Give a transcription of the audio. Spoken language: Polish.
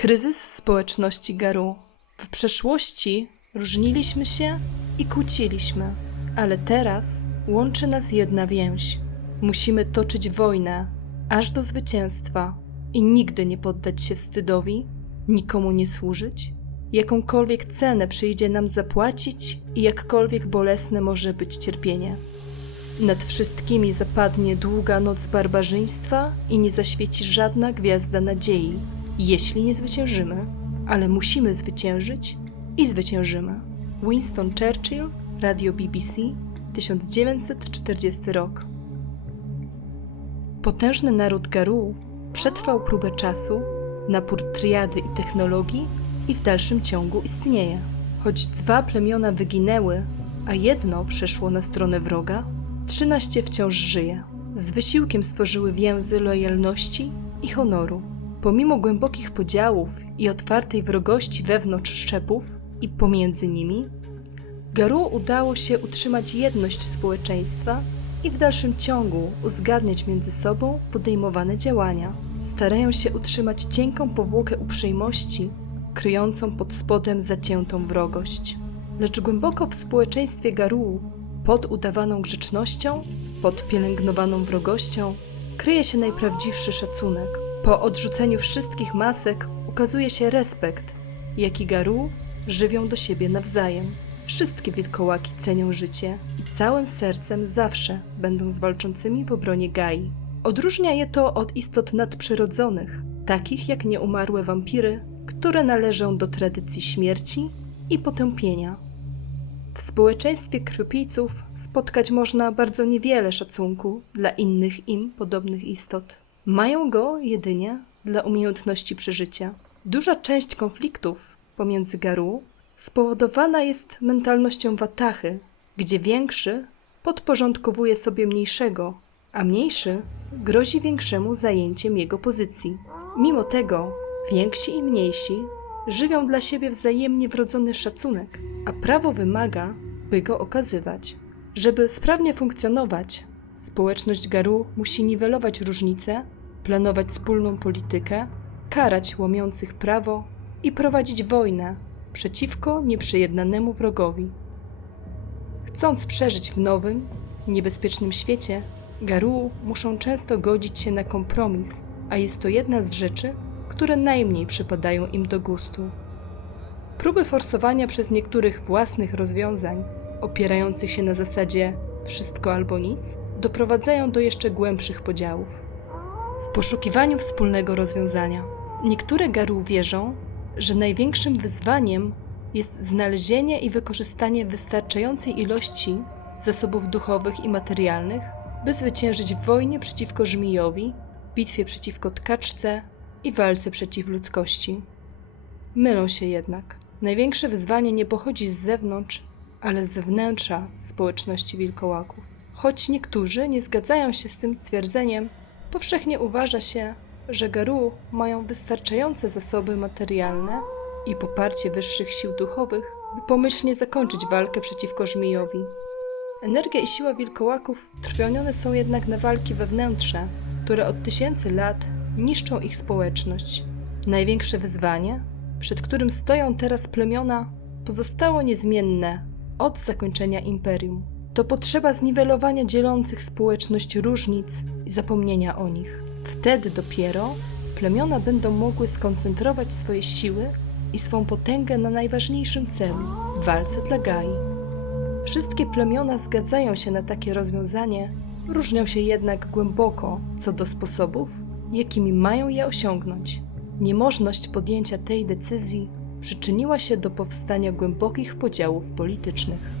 Kryzys społeczności Garu. W przeszłości różniliśmy się i kłóciliśmy, ale teraz łączy nas jedna więź. Musimy toczyć wojnę aż do zwycięstwa i nigdy nie poddać się wstydowi, nikomu nie służyć. Jakąkolwiek cenę przyjdzie nam zapłacić i jakkolwiek bolesne może być cierpienie. Nad wszystkimi zapadnie długa noc barbarzyństwa i nie zaświeci żadna gwiazda nadziei, jeśli nie zwyciężymy. Ale musimy zwyciężyć i zwyciężymy. Winston Churchill, Radio BBC, 1940 rok. Potężny naród Garu przetrwał próbę czasu, napór triady i technologii i w dalszym ciągu istnieje. Choć dwa plemiona wyginęły, a jedno przeszło na stronę wroga, trzynaście wciąż żyje. Z wysiłkiem stworzyły więzy lojalności i honoru. Pomimo głębokich podziałów i otwartej wrogości wewnątrz szczepów i pomiędzy nimi, Garu udało się utrzymać jedność społeczeństwa i w dalszym ciągu uzgadniać między sobą podejmowane działania. Starają się utrzymać cienką powłokę uprzejmości, kryjącą pod spodem zaciętą wrogość. Lecz głęboko w społeczeństwie Garu, pod udawaną grzecznością, pod pielęgnowaną wrogością, kryje się najprawdziwszy szacunek. Po odrzuceniu wszystkich masek ukazuje się respekt, jaki Garu żywią do siebie nawzajem. Wszystkie wilkołaki cenią życie i całym sercem zawsze będą z walczącymi w obronie Gai. Odróżnia je to od istot nadprzyrodzonych, takich jak nieumarłe wampiry, które należą do tradycji śmierci i potępienia. W społeczeństwie krwiopijców spotkać można bardzo niewiele szacunku dla innych im podobnych istot. Mają go jedynie dla umiejętności przeżycia. Duża część konfliktów pomiędzy Garu spowodowana jest mentalnością Watachy, gdzie większy podporządkowuje sobie mniejszego, a mniejszy grozi większemu zajęciem jego pozycji. Mimo tego więksi i mniejsi żywią dla siebie wzajemnie wrodzony szacunek, a prawo wymaga, by go okazywać. Żeby sprawnie funkcjonować, społeczność Garu musi niwelować różnice, planować wspólną politykę, karać łamiących prawo i prowadzić wojnę przeciwko nieprzejednanemu wrogowi. Chcąc przeżyć w nowym, niebezpiecznym świecie, Garu muszą często godzić się na kompromis, a jest to jedna z rzeczy, które najmniej przypadają im do gustu. Próby forsowania przez niektórych własnych rozwiązań, opierających się na zasadzie wszystko albo nic, doprowadzają do jeszcze głębszych podziałów. W poszukiwaniu wspólnego rozwiązania, niektóre Garu wierzą, że największym wyzwaniem jest znalezienie i wykorzystanie wystarczającej ilości zasobów duchowych i materialnych, by zwyciężyć w wojnie przeciwko żmijowi, bitwie przeciwko tkaczce i walce przeciw ludzkości. Mylą się jednak. Największe wyzwanie nie pochodzi z zewnątrz, ale z wnętrza społeczności wilkołaków. Choć niektórzy nie zgadzają się z tym twierdzeniem, powszechnie uważa się, że Garu mają wystarczające zasoby materialne i poparcie wyższych sił duchowych, by pomyślnie zakończyć walkę przeciwko żmijowi. Energia i siła wilkołaków trwonione są jednak na walki wewnętrzne, które od tysięcy lat niszczą ich społeczność. Największe wyzwanie, przed którym stoją teraz plemiona, pozostało niezmienne od zakończenia imperium. To potrzeba zniwelowania dzielących społeczność różnic i zapomnienia o nich. Wtedy dopiero plemiona będą mogły skoncentrować swoje siły i swą potęgę na najważniejszym celu walce dla Gai. Wszystkie plemiona zgadzają się na takie rozwiązanie, różnią się jednak głęboko co do sposobów, jakimi mają je osiągnąć. Niemożność podjęcia tej decyzji przyczyniła się do powstania głębokich podziałów politycznych.